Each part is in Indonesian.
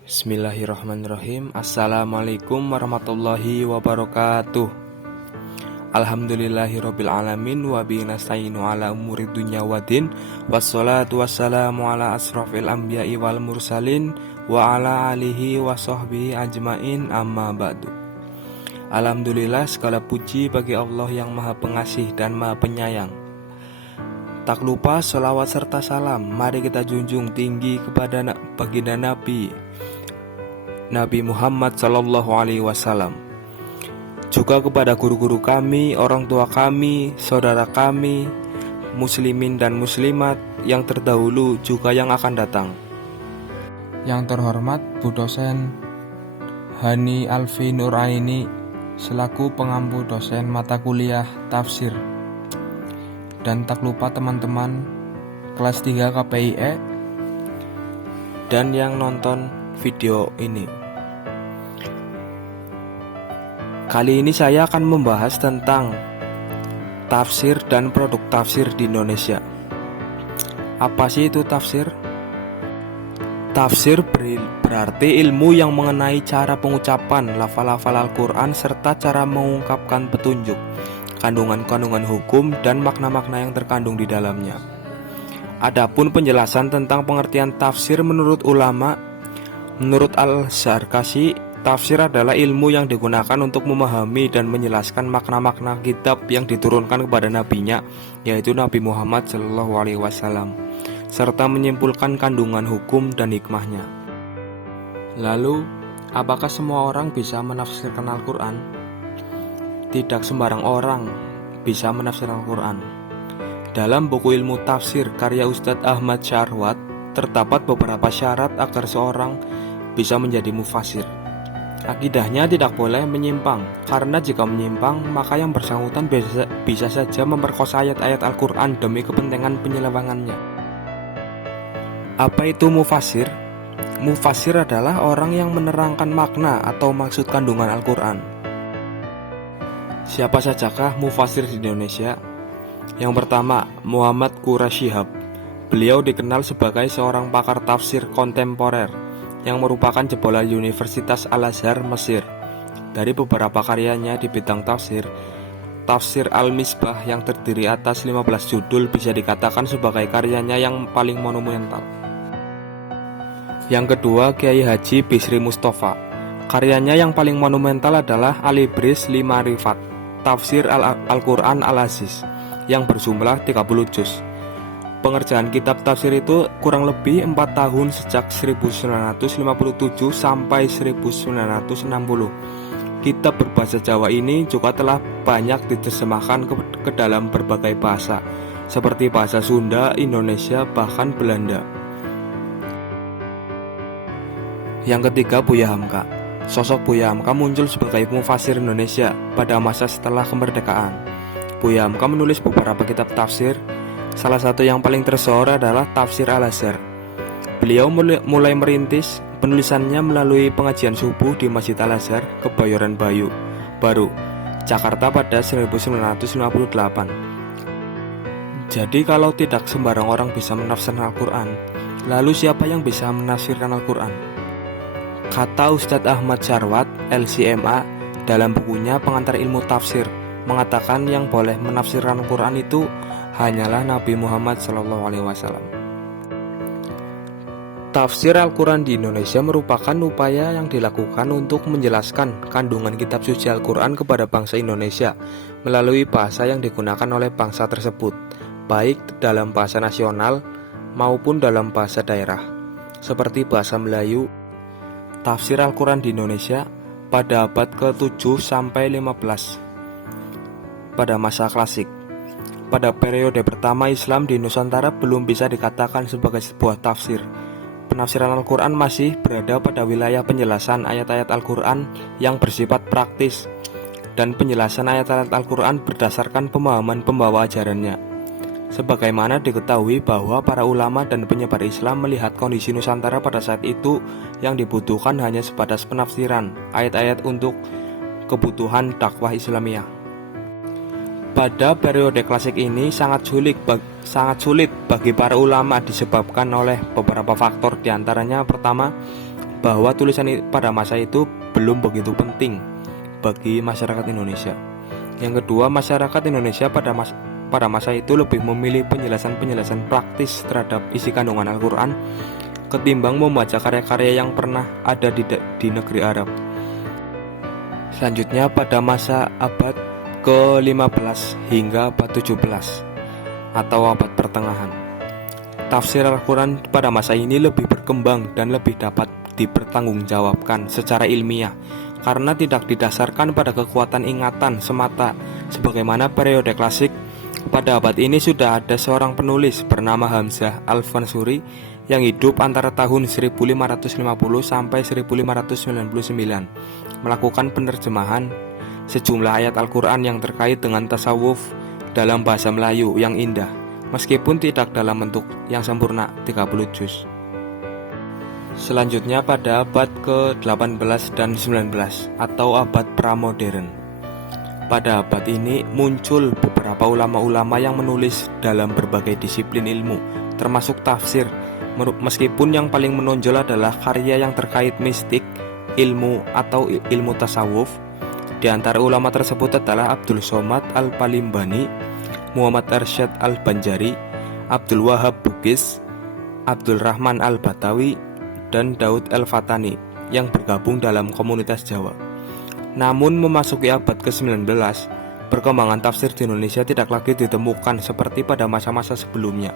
Bismillahirrahmanirrahim. Assalamualaikum warahmatullahi wabarakatuh. Alhamdulillahirabbil alamin wa bihi nasta'inu ala umuri dunya waddin. Wassalatu wassalamu ala asrofil anbiya'i wal mursalin wa ala alihi wa sahbihi ajmain, amma ba'du. Alhamdulillah, segala puji bagi Allah yang Maha Pengasih dan Maha Penyayang. Tak lupa sholawat serta salam mari kita junjung tinggi kepada baginda Nabi Muhammad Sallallahu Alaihi Wasallam, juga kepada guru-guru kami, orang tua kami, saudara kami, muslimin dan muslimat yang terdahulu juga yang akan datang. Yang terhormat Bu Dosen Hani Alfi Nuraini selaku pengampu dosen mata kuliah tafsir, dan tak lupa teman-teman kelas 3 KPIE dan yang nonton video ini. Kali ini saya akan membahas tentang tafsir dan produk tafsir di Indonesia. Apa sih itu tafsir? Tafsir berarti ilmu yang mengenai cara pengucapan lafal-lafal Al-Quran serta cara mengungkapkan petunjuk, kandungan-kandungan hukum, dan makna-makna yang terkandung di dalamnya. Adapun penjelasan tentang pengertian tafsir menurut ulama, menurut Al-Zarkashi, tafsir adalah ilmu yang digunakan untuk memahami dan menjelaskan makna-makna kitab yang diturunkan kepada nabinya, yaitu Nabi Muhammad SAW, serta menyimpulkan kandungan hukum dan hikmahnya. Lalu, apakah semua orang bisa menafsirkan Al-Quran? Tidak sembarang orang bisa menafsirkan Al-Quran. Dalam buku ilmu tafsir karya Ustadz Ahmad Syarwat terdapat beberapa syarat agar seorang bisa menjadi mufasir. Akidahnya tidak boleh menyimpang, karena jika menyimpang maka yang bersangkutan bisa saja memperkosa ayat-ayat Al-Quran demi kepentingan penyelewengannya. Apa itu mufasir? Mufasir adalah orang yang menerangkan makna atau maksud kandungan Al-Quran. Siapa sajakah mufasir di Indonesia? Yang pertama, Muhammad Quraish Shihab. Beliau dikenal sebagai seorang pakar tafsir kontemporer yang merupakan jebolan Universitas Al-Azhar, Mesir. Dari beberapa karyanya di bidang tafsir, Tafsir Al-Misbah yang terdiri atas 15 judul bisa dikatakan sebagai karyanya yang paling monumental. Yang kedua, Kiai Haji Bisri Mustafa. Karyanya yang paling monumental adalah Al-Ibris li Ma'rifat, Tafsir Al-Quran Al-Aziz, yang berjumlah 30 juz. Pengerjaan kitab tafsir itu kurang lebih 4 tahun sejak 1957 sampai 1960. Kitab berbahasa Jawa ini juga telah banyak diterjemahkan ke dalam berbagai bahasa, seperti bahasa Sunda, Indonesia, bahkan Belanda. Yang ketiga, Buya Hamka. Sosok Buya Hamka muncul sebagai mufasir Indonesia pada masa setelah kemerdekaan. Buya Hamka menulis beberapa kitab tafsir. Salah satu yang paling tersohor adalah Tafsir Al-Azhar. Beliau mulai merintis penulisannya melalui pengajian subuh di Masjid Al-Azhar, Kebayoran Baru, Jakarta pada 1958. Jadi kalau tidak sembarang orang bisa menafsirkan Al-Quran, lalu siapa yang bisa menafsirkan Al-Quran? Kata Ustadz Ahmad Syarwat, LCMA, dalam bukunya Pengantar Ilmu Tafsir, mengatakan yang boleh menafsirkan Al-Quran itu hanyalah Nabi Muhammad SAW. Tafsir Al-Quran di Indonesia merupakan upaya yang dilakukan untuk menjelaskan kandungan kitab suci Al-Quran kepada bangsa Indonesia melalui bahasa yang digunakan oleh bangsa tersebut, baik dalam bahasa nasional maupun dalam bahasa daerah, seperti bahasa Melayu. Tafsir Al-Quran di Indonesia pada abad ke-7 sampai 15 pada masa klasik. Pada periode pertama Islam di Nusantara belum bisa dikatakan sebagai sebuah tafsir. Penafsiran Al-Quran masih berada pada wilayah penjelasan ayat-ayat Al-Quran yang bersifat praktis, dan penjelasan ayat-ayat Al-Quran berdasarkan pemahaman pembawa ajarannya. Sebagaimana diketahui bahwa para ulama dan penyebar Islam melihat kondisi Nusantara pada saat itu yang dibutuhkan hanya sebatas penafsiran ayat-ayat untuk kebutuhan dakwah Islamiyah. Pada periode klasik ini sangat sulit bagi para ulama disebabkan oleh beberapa faktor, diantaranya pertama, bahwa tulisan pada masa itu belum begitu penting bagi masyarakat Indonesia. Yang kedua, masyarakat Indonesia pada masa itu lebih memilih penjelasan-penjelasan praktis terhadap isi kandungan Al-Quran ketimbang membaca karya-karya yang pernah ada di negeri Arab. Selanjutnya, pada masa abad ke-15 hingga abad 17 atau abad pertengahan, tafsir Al-Quran pada masa ini lebih berkembang dan lebih dapat dipertanggungjawabkan secara ilmiah karena tidak didasarkan pada kekuatan ingatan semata sebagaimana periode klasik. Pada abad ini sudah ada seorang penulis bernama Hamzah Al-Fansuri yang hidup antara tahun 1550 sampai 1599 melakukan penerjemahan sejumlah ayat Al-Quran yang terkait dengan tasawuf dalam bahasa Melayu yang indah, meskipun tidak dalam bentuk yang sempurna 30 juz. Selanjutnya pada abad ke-18 dan 19 atau abad pramodern. Pada abad ini muncul beberapa ulama-ulama yang menulis dalam berbagai disiplin ilmu, termasuk tafsir, meskipun yang paling menonjol adalah karya yang terkait mistik, ilmu atau ilmu tasawuf. Di antara ulama tersebut adalah Abdul Somad Al-Palimbani, Muhammad Arsyad Al-Banjari, Abdul Wahab Bugis, Abdul Rahman Al-Batawi, dan Daud Al-Fatani yang bergabung dalam komunitas Jawa. Namun memasuki abad ke-19, perkembangan tafsir di Indonesia tidak lagi ditemukan seperti pada masa-masa sebelumnya.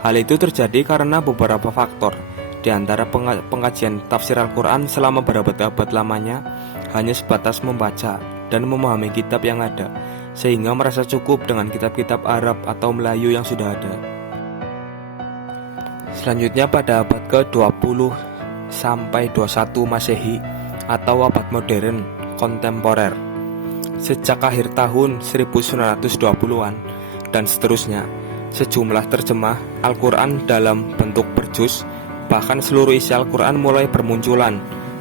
Hal itu terjadi karena beberapa faktor. Di antara pengkajian tafsir Al-Quran selama berabad-abad lamanya hanya sebatas membaca dan memahami kitab yang ada, sehingga merasa cukup dengan kitab-kitab Arab atau Melayu yang sudah ada. Selanjutnya pada abad ke-20 sampai 21 Masehi atau abad modern kontemporer. Sejak akhir tahun 1920-an dan seterusnya, sejumlah terjemah Al-Quran dalam bentuk berjuz, bahkan seluruh isi Al-Quran mulai bermunculan.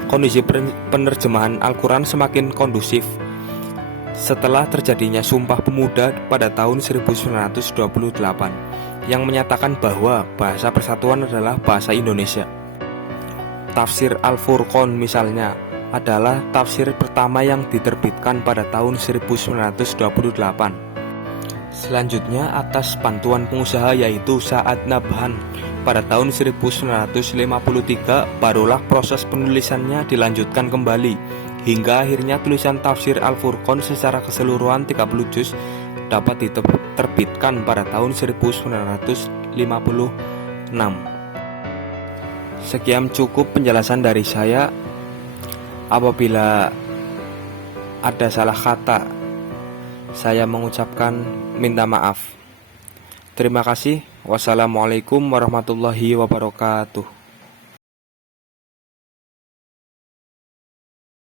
Kondisi penerjemahan Al-Quran semakin kondusif setelah terjadinya Sumpah Pemuda pada tahun 1928 yang menyatakan bahwa bahasa persatuan adalah bahasa Indonesia. Tafsir Al-Furqan misalnya adalah tafsir pertama yang diterbitkan pada tahun 1928. Selanjutnya atas bantuan pengusaha yaitu Sa'ad Nabhan pada tahun 1953 barulah proses penulisannya dilanjutkan kembali hingga akhirnya tulisan tafsir Al-Furqan secara keseluruhan 30 juz dapat diterbitkan pada tahun 1956. Sekian cukup penjelasan dari saya. Apabila ada salah kata, saya mengucapkan minta maaf. Terima kasih. Wassalamualaikum warahmatullahi wabarakatuh.